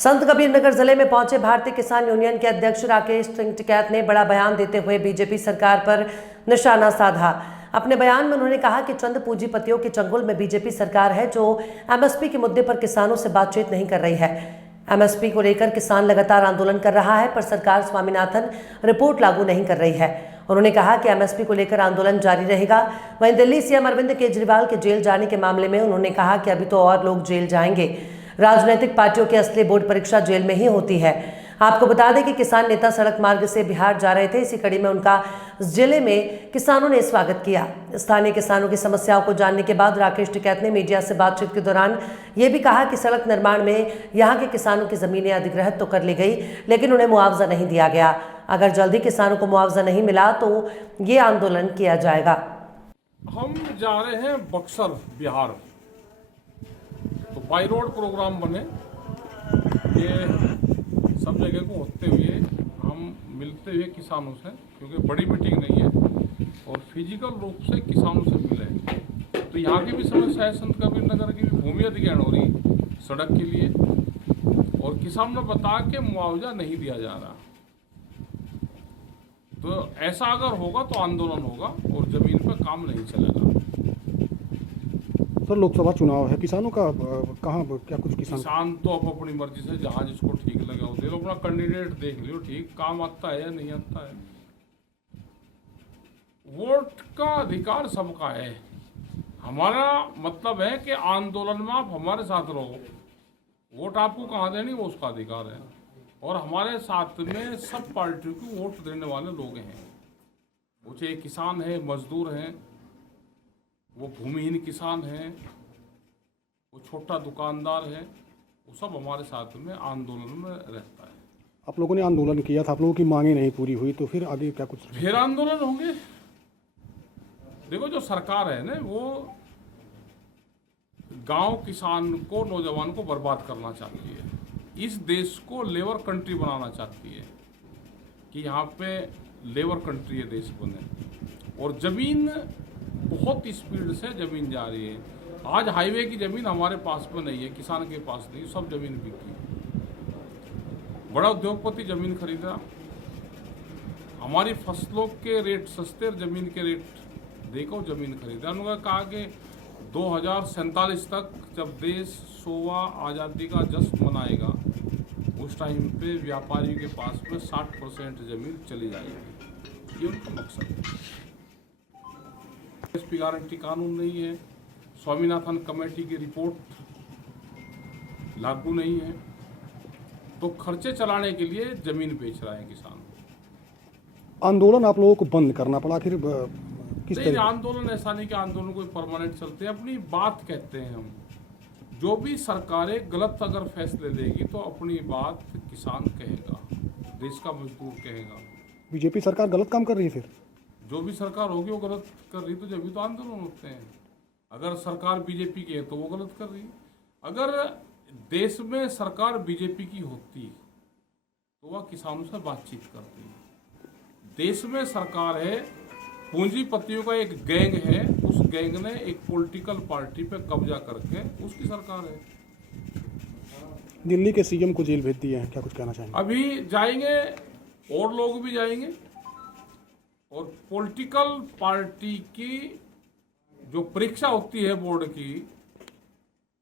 संत कबीरनगर जिले में पहुंचे भारतीय किसान यूनियन के अध्यक्ष राकेश सिंह टिकैत ने बड़ा बयान देते हुए बीजेपी सरकार पर निशाना साधा। अपने बयान में उन्होंने कहा कि चंद पूंजीपतियों के चंगुल में बीजेपी सरकार है जो एमएसपी के मुद्दे पर किसानों से बातचीत नहीं कर रही है। एमएसपी को लेकर किसान लगातार आंदोलन कर रहा है, पर सरकार स्वामीनाथन रिपोर्ट लागू नहीं कर रही है। उन्होंने कहा कि एमएसपी को लेकर आंदोलन जारी रहेगा। वहीं दिल्ली सीएम अरविंद केजरीवाल के जेल जाने के मामले में उन्होंने कहा कि अभी तो और लोग जेल जाएंगे। राजनीतिक पार्टियों की असली बोर्ड परीक्षा जेल में ही होती है। आपको बता दें कि किसान नेता सड़क मार्ग से बिहार जा रहे थे। इसी कड़ी में उनका जिले में किसानों ने स्वागत किया। स्थानीय किसानों की समस्याओं को जानने के बाद राकेश टिकैत ने मीडिया से बातचीत के दौरान ये भी कहा कि सड़क निर्माण में यहाँ के किसानों की जमीनें अधिग्रहित तो कर ली गई, लेकिन उन्हें मुआवजा नहीं दिया गया। अगर जल्दी किसानों को मुआवजा नहीं मिला तो ये आंदोलन किया जाएगा। हम जा रहे हैं बक्सर बिहार, तो बाई रोड प्रोग्राम बने, ये सब जगह को होते हुए हम मिलते हुए किसानों से, क्योंकि बड़ी मीटिंग नहीं है और फिजिकल रूप से किसानों से मिले। तो यहाँ की भी समस्या है, संत कबीरनगर की भी भूमि अधिग्रहण हो रही सड़क के लिए, और किसानों ने बता के मुआवजा नहीं दिया जा रहा। तो ऐसा अगर होगा तो आंदोलन होगा और जमीन पर काम नहीं चलेगा। सर, लोकसभा चुनाव है, किसानों का कहाँ क्या कुछ किसान तो अब अपनी मर्जी से जहाँ जिसको ठीक लगे वो दे लो, अपना कैंडिडेट देख लियो, ठीक काम आता है या नहीं आता है। वोट का अधिकार सबका है। हमारा मतलब है कि आंदोलन में आप हमारे साथ रहो, वोट आपको कहाँ देनी वो उसका अधिकार है, और हमारे साथ में सब पार्टियों को वोट देने वाले लोग हैं। वो चाहे किसान है, मजदूर हैं, वो भूमिहीन किसान है, वो छोटा दुकानदार है, वो सब हमारे साथ में आंदोलन में रहता है। आप लोगों ने आंदोलन किया था, आप लोगों की मांगे नहीं पूरी हुई, तो फिर आगे क्या कुछ फिर आंदोलन होंगे। देखो, जो सरकार है ना, वो गांव किसान को, नौजवान को बर्बाद करना चाहती है। इस देश को लेबर कंट्री बनाना चाहती है कि यहाँ पे लेबर कंट्री ये देश बने, और जमीन बहुत स्पीड से जमीन जा रही है। आज हाईवे की जमीन हमारे पास में नहीं है, किसान के पास नहीं, सब जमीन बिकी। बड़ा उद्योगपति जमीन खरीदा, हमारी फसलों के रेट सस्ते, जमीन के रेट देखो, जमीन खरीदा। उन्होंने कहा कि 2047 तक जब देश 100वां आज़ादी का जश्न मनाएगा, उस टाइम पे व्यापारियों के पास में 60% जमीन चली जाएगी। ये उनका मकसद है। एसपी गारंटी कानून नहीं है, स्वामीनाथन कमेटी की रिपोर्ट लागू नहीं है, तो खर्चे चलाने के लिए जमीन बेच रहा है किसान। आंदोलन आप लोगों को बंद करना पड़ा, आखिर किस तरह? आंदोलन ऐसा नहीं कि आंदोलन कोई परमानेंट चलते हैं, अपनी बात कहते हैं हम। जो भी सरकारें गलत अगर फैसले देगी तो अपनी बात किसान कहेगा, देश का मजदूर कहेगा। बीजेपी सरकार गलत काम कर रही है, फिर जो भी सरकार होगी वो गलत कर रही, तो जब भी तो आंदोलन होते हैं। अगर सरकार बीजेपी की है तो वो गलत कर रही है। अगर देश में सरकार बीजेपी की होती तो वह किसानों से बातचीत करती। देश में सरकार है, पूंजीपतियों का एक गैंग है, उस गैंग ने एक पॉलिटिकल पार्टी पे कब्जा करके उसकी सरकार है। दिल्ली के सीएम को जेल भेज दिए हैं, क्या कुछ कहना चाहेंगे? अभी जाएंगे और लोग भी जाएंगे, और पॉलिटिकल पार्टी की जो परीक्षा होती है बोर्ड की,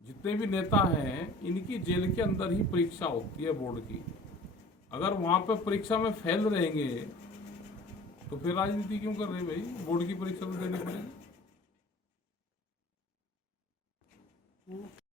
जितने भी नेता हैं इनकी जेल के अंदर ही परीक्षा होती है बोर्ड की। अगर वहां पे परीक्षा में फेल रहेंगे तो फिर राजनीति क्यों कर रहे भाई? बोर्ड की परीक्षा तो देनी पड़ेगी।